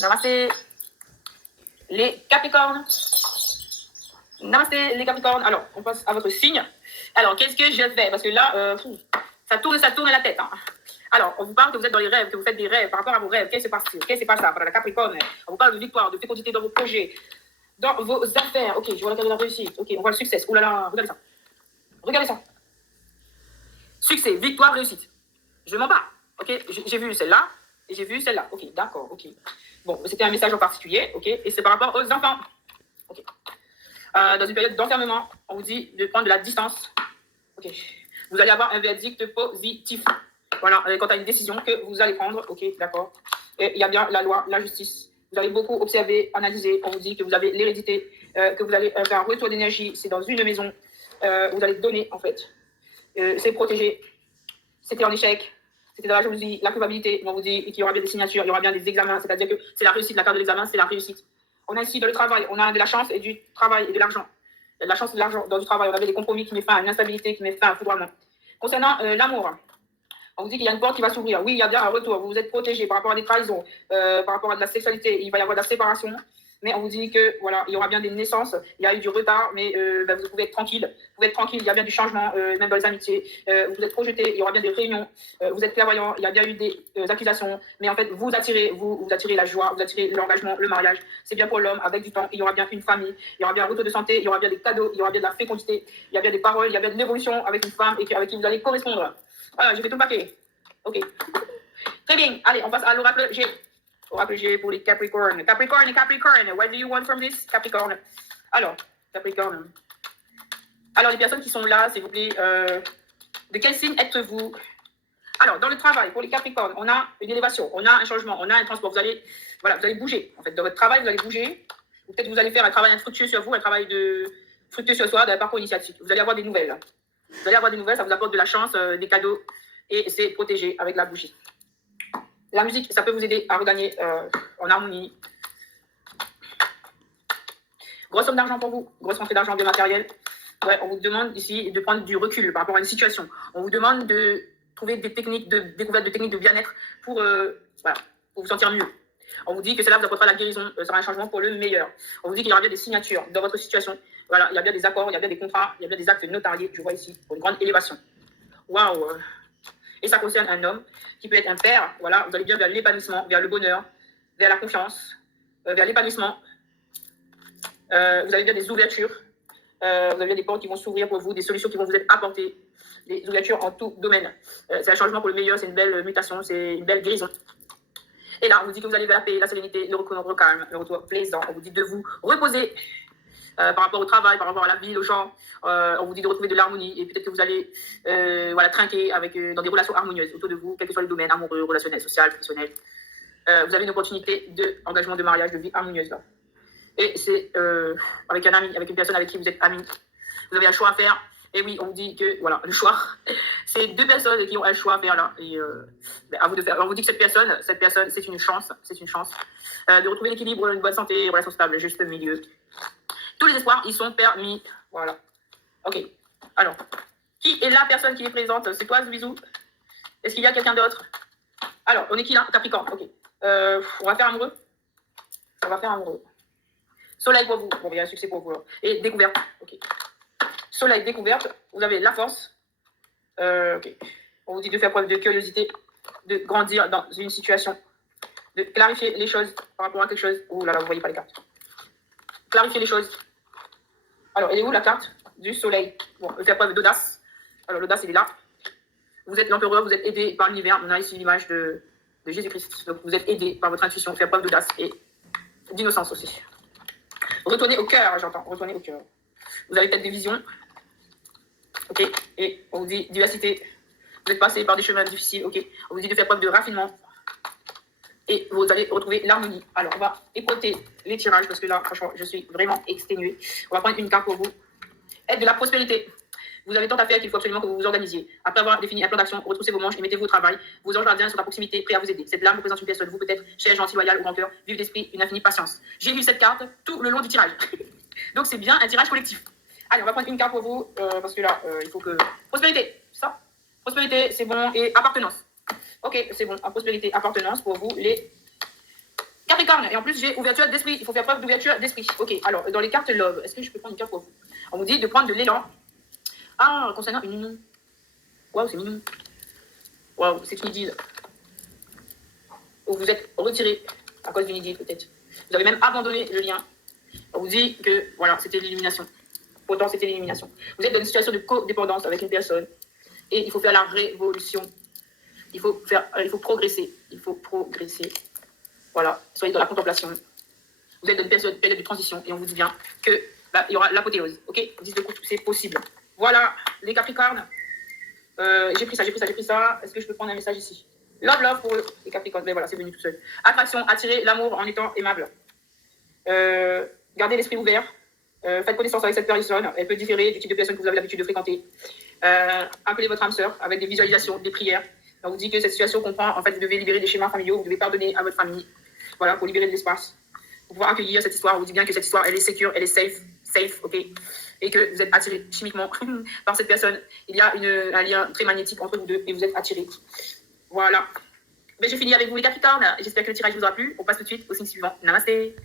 Namasté les Capricornes. Namasté les Capricornes. Alors, on passe à votre signe. Alors, qu'est-ce que je fais? Parce que là, ça tourne la tête. Hein. Alors, on vous parle que vous êtes dans les rêves, que vous faites des rêves par rapport à vos rêves. Qu'est-ce qui se passe? Qu'est-ce qui se passe là? Voilà, la Capricorne. On vous parle de victoire, de fécondité dans vos projets, dans vos affaires. Ok, je vois la carte de la réussite. Ok, on voit le succès. Oh là là, regardez ça. Regardez ça. Succès, victoire, réussite. Je mens pas. Ok, j'ai vu celle-là et j'ai vu celle-là. Ok, d'accord. Ok. Bon, c'était un message en particulier. Ok, et c'est par rapport aux enfants. Ok. Dans une période d'enfermement, on vous dit de prendre de la distance. Ok. Vous allez avoir un verdict positif. Voilà, quant à une décision que vous allez prendre. Ok, d'accord. Et il y a bien la loi, la justice. Vous allez beaucoup observer, analyser. On vous dit que vous avez l'hérédité, que vous allez faire un retour d'énergie. C'est dans une maison. Vous allez donner, en fait. C'est protégé. C'était en échec. C'était dans la jalousie, la culpabilité. On vous dit qu'il y aura bien des signatures, il y aura bien des examens. C'est-à-dire que c'est la réussite. La carte de l'examen, c'est la réussite. On a ici dans le travail, on a de la chance et du travail et de l'argent. De la chance et de l'argent dans du travail. On avait des compromis qui mettent fin à une instabilité, qui mettent fin à un foudroiement. Concernant l'amour, on vous dit qu'il y a une porte qui va s'ouvrir. Oui, il y a bien un retour. Vous êtes protégé par rapport à des trahisons, par rapport à de la sexualité. Il va y avoir de la séparation. Mais on vous dit que voilà, il y aura bien des naissances. Il y a eu du retard, mais vous pouvez être tranquille. Vous pouvez être tranquille. Il y a bien du changement, même dans les amitiés. Vous êtes projeté. Il y aura bien des réunions. Vous êtes clairvoyant. Il y a bien eu des accusations. Mais en fait, vous attirez la joie, vous attirez l'engagement, le mariage. C'est bien pour l'homme avec du temps. Il y aura bien une famille. Il y aura bien un retour de santé. Il y aura bien des cadeaux. Il y aura bien de la fécondité. Il y a bien des paroles. Il y a bien de l'évolution avec une femme et avec qui vous allez correspondre. Voilà, j'ai fait tout le paquet. Ok. Très bien. Allez, on passe à l'oracle G. Oracle G pour les Capricornes. Capricorne, what do you want from this? Capricorne. Alors, Capricorne. Alors, les personnes qui sont là, s'il vous plaît, de quel signe êtes-vous? Alors, dans le travail, pour les Capricornes, on a une élévation, on a un changement, on a un transport. Vous allez bouger. En fait, dans votre travail, vous allez bouger. Ou peut-être vous allez faire un travail infructueux sur vous, un travail fructueux sur soi, d'un parcours initiatique. Vous allez avoir des nouvelles. Vous allez avoir des nouvelles, ça vous apporte de la chance, des cadeaux, et c'est protégé avec la bougie. La musique, ça peut vous aider à regagner en harmonie. Grosse somme d'argent pour vous, grosse rentrée d'argent bien matériel. Ouais, on vous demande ici de prendre du recul par rapport à une situation. On vous demande de trouver des techniques de découverte, de techniques de bien-être pour vous sentir mieux. On vous dit que cela vous apportera la guérison, sera un changement pour le meilleur. On vous dit qu'il y aura bien des signatures dans votre situation. Voilà, il y a bien des accords, il y a bien des contrats, il y a bien des actes notariés, je vois ici, pour une grande élévation. Waouh! Et ça concerne un homme qui peut être un père. Voilà, vous allez bien vers l'épanouissement, vers le bonheur, vers la confiance, vers l'épanouissement. Vous avez bien des ouvertures. Vous avez bien des portes qui vont s'ouvrir pour vous, des solutions qui vont vous être apportées, des ouvertures en tout domaine. C'est un changement pour le meilleur, c'est une belle mutation, c'est une belle guérison. Et là, on vous dit que vous allez vers la paix, la sérénité, le retour calme, le retour plaisant. On vous dit de vous reposer par rapport au travail, par rapport à la vie, aux gens. On vous dit de retrouver de l'harmonie et peut-être que vous allez trinquer dans des relations harmonieuses autour de vous, quel que soit le domaine, amoureux, relationnel, social, professionnel. Vous avez une opportunité d'engagement, de mariage, de vie harmonieuse là. Et c'est avec un ami, avec une personne avec qui vous êtes amis. Vous avez un choix à faire. Et oui, on vous dit que, voilà, le choix, c'est deux personnes qui ont un choix à faire là. Et à vous de faire. On vous dit que cette personne, c'est une chance, de retrouver l'équilibre, une bonne santé, une relation stable, juste milieu. Tous les espoirs, ils sont permis. Voilà. Ok. Alors, qui est la personne qui est présente? C'est toi, ce bisou? Est-ce qu'il y a quelqu'un d'autre? Alors, on est qui là? Capricorne. Ok. On va faire amoureux. Soleil pour vous. Bon, il y a un succès pour vous. Là. Et découverte. Ok. Soleil, découverte. Vous avez la force. Ok. On vous dit de faire preuve de curiosité, de grandir dans une situation, de clarifier les choses par rapport à quelque chose. Oh là là, vous ne voyez pas les cartes. Clarifier les choses. Alors, elle est où la carte du soleil? Bon, faire preuve d'audace. Alors, l'audace, il est là. Vous êtes l'empereur, vous êtes aidé par l'univers. On a ici l'image de Jésus-Christ. Donc, vous êtes aidé par votre intuition, faire preuve d'audace et d'innocence aussi. Retournez au cœur, j'entends. Retournez au cœur. Vous avez peut-être des visions. Ok. Et on vous dit diversité. Vous êtes passé par des chemins difficiles. Ok. On vous dit de faire preuve de raffinement. Et vous allez retrouver l'harmonie. Alors, on va écouter les tirages parce que là, franchement, je suis vraiment exténuée. On va prendre une carte pour vous. Aide de la prospérité. Vous avez tant à faire qu'il faut absolument que vous vous organisiez. Après avoir défini un plan d'action, retroussez vos manches et mettez-vous au travail. Vos anges gardiens sont à proximité, prêts à vous aider. Cette lame représente une personne, vous peut-être chère, gentille, loyale ou grand cœur, vive d'esprit, une infinie patience. J'ai lu cette carte tout le long du tirage. Donc c'est bien un tirage collectif. Allez, on va prendre une carte pour vous, parce que là, il faut que... Prospérité, c'est ça? Prospérité, c'est bon. Et appartenance. Ok, c'est bon. Prospérité, appartenance pour vous, les Capricorne, et en plus j'ai ouverture d'esprit, il faut faire preuve d'ouverture d'esprit. Ok, alors dans les cartes love, est-ce que je peux prendre une carte pour vous? On vous dit de prendre de l'élan. Ah, concernant une union. Waouh, c'est mignon. Waouh, c'est une idylle. Ou vous êtes retiré à cause d'une idylle peut-être. Vous avez même abandonné le lien. On vous dit que voilà, c'était l'illumination. Pourtant, c'était l'illumination. Vous êtes dans une situation de codépendance avec une personne et il faut faire la révolution. Il faut progresser. Il faut progresser. Voilà, soyez dans la contemplation. Vous êtes dans une période de transition et on vous dit bien que il y aura l'apothéose. Ok, 10 de coupe, c'est possible. Voilà, les Capricornes. J'ai pris ça. Est-ce que je peux prendre un message ici? Love pour les Capricornes. Mais voilà, c'est venu tout seul. Attraction, attirer l'amour en étant aimable. Gardez l'esprit ouvert. Faites connaissance avec cette personne. Elle peut différer du type de personne que vous avez l'habitude de fréquenter. Appelez votre âme sœur avec des visualisations, des prières. On vous dit que cette situation comprend, en fait, vous devez libérer des schémas familiaux, vous devez pardonner à votre famille. Voilà, pour libérer de l'espace. Pour pouvoir accueillir cette histoire, on vous dit bien que cette histoire, elle est sécure, elle est safe, ok? Et que vous êtes attiré chimiquement par cette personne. Il y a un lien très magnétique entre vous deux et vous êtes attirés. Voilà. Mais j'ai fini avec vous les Capricornes. J'espère que le tirage vous aura plu. On passe tout de suite au signe suivant. Namasté.